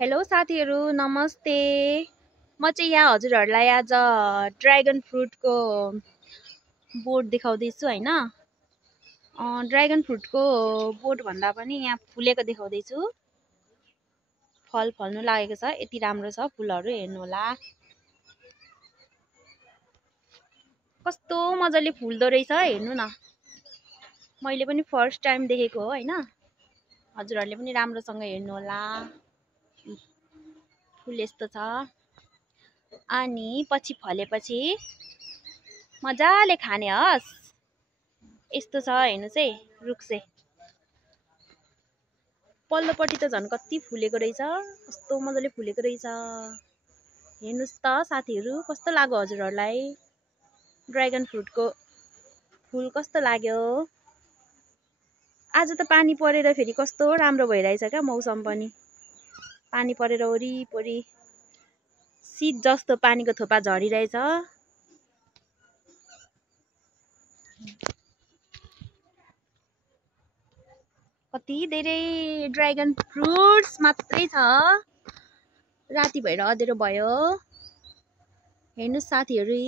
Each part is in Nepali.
हेलो साथीहरू नमस्ते। म चाहिँ यहाँ हजुरहरूलाई आज ड्र्यागन फ्रुटको बोट देखाउँदैछु हैन। ड्र्यागन फ्रुटको बोट भन्दा पनि यहाँ फुलेको देखाउँदैछु। फल फल्नु लागेको छ, यति राम्रो छ फुलहरू, हेर्नु होला कस्तो मजाले फुल्दो रहेछ, हेर्नु न। मैले पनि फर्स्ट टाइम देखेको हो हैन। हजुरहरूले पनि राम्रोसँग हेर्नु होला। फुल यस्तो छ अनि पछि फलेपछि मजाले खाने हस्। यस्तो छ हेर्नुस् है रुख चाहिँ। पल्लोपट्टि त झन् कति फुलेको रहेछ, कस्तो मजाले फुलेको रहेछ। हेर्नुस् त साथीहरू, कस्तो लाग्यो हजुरहरूलाई ड्र्यागन फ्रुटको फुल कस्तो लाग्यो? आज त पानी परेर फेरि कस्तो राम्रो भइरहेछ क्या मौसम पनि। पानी परेर वरिपरि शीत जस्तो पानीको थोपा झरिरहेछ। कति धेरै ड्र्यागन फ्रुट्स मात्रै छ। राति भएर अँध्यारो भयो। हेर्नुस् साथीहरू,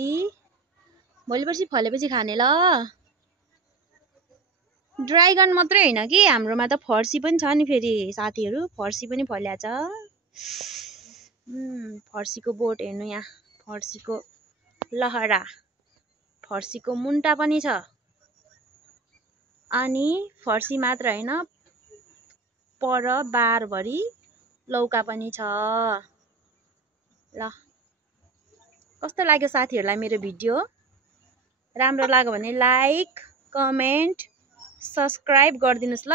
भोलि पर्सि फलेपछि खाने ल। ड्र्यागन मात्रै होइन कि हाम्रोमा त फर्सी पनि छ नि फेरि साथीहरू, फर्सी पनि फल्या छ। फर्सीको बोट हेर्नु यहाँ, फर्सीको लहरा, फर्सीको मुन्टा पनि छ। अनि फर्सी मात्र होइन, पर बारभरि लौका पनि छ। ल कस्तो लाग्यो साथीहरूलाई मेरो भिडियो? राम्रो लाग्यो भने लाइक, कमेन्ट, सब्सक्राइब गरिदिनुस् ल।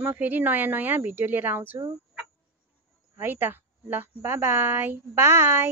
म फेरि नयाँ भिडियो लिएर आउँछु है त। ल बाई बाई।